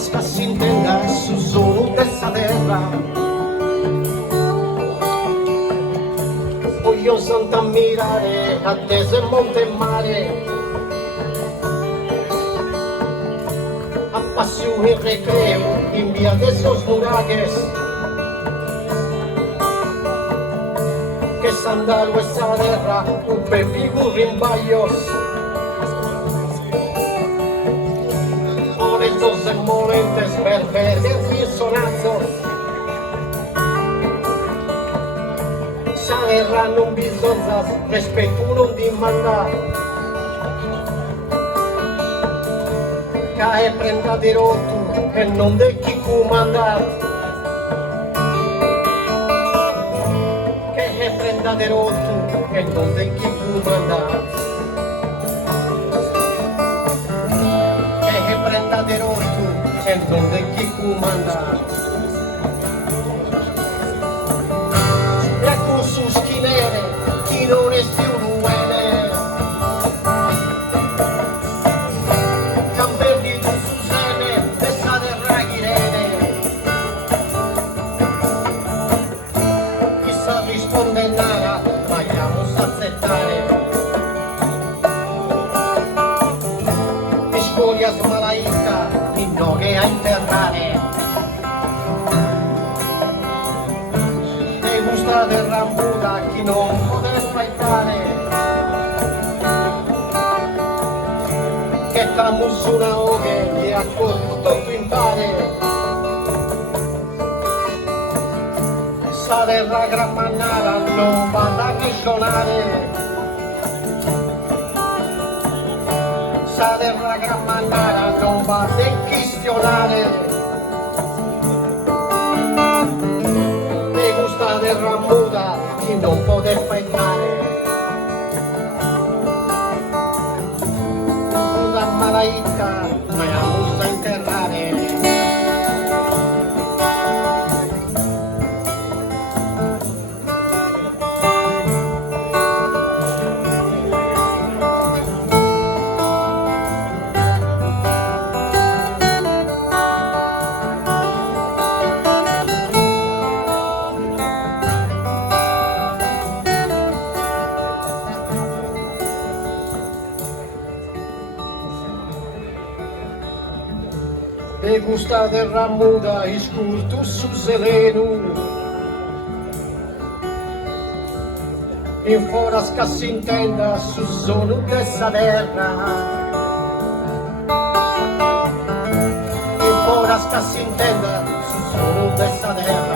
foras que s'intenda su solo dessa terra. Voglio soltanto ammirare attese monte e mare, a passione e recreo in via de esos muraques, que sandalo esa terra un pepigo rimballos. Por estos emolentes perversos y sonazos, esa terra non bisogna rispetto non dimanda, che è prenda di rotto e non di chi comanda, che è prenda di rotto e non di chi comanda. Prenda de rotto e non de chi comanda. E con su schinere chi non è più l'uene, camperdi tu su seme e sa terra chirene. Chissà risponde nada, vogliamo s'azzettare. Scoria smalaita, in noghe a interrare. Te gusta del rambuda chi non poter fare, che tamus una oghe e a corto pintare. Sa terra gran mannara non va da ragionare, sa terra gran mannara non va a questionare. Mi gusta terra muda chi non poter fare, una malaita ma la musa interrare. Me gusta terra muda, iscultu su sereno, in foras che s'intenda su sono dessa terra, in foras che s'intenda su sono dessa terra.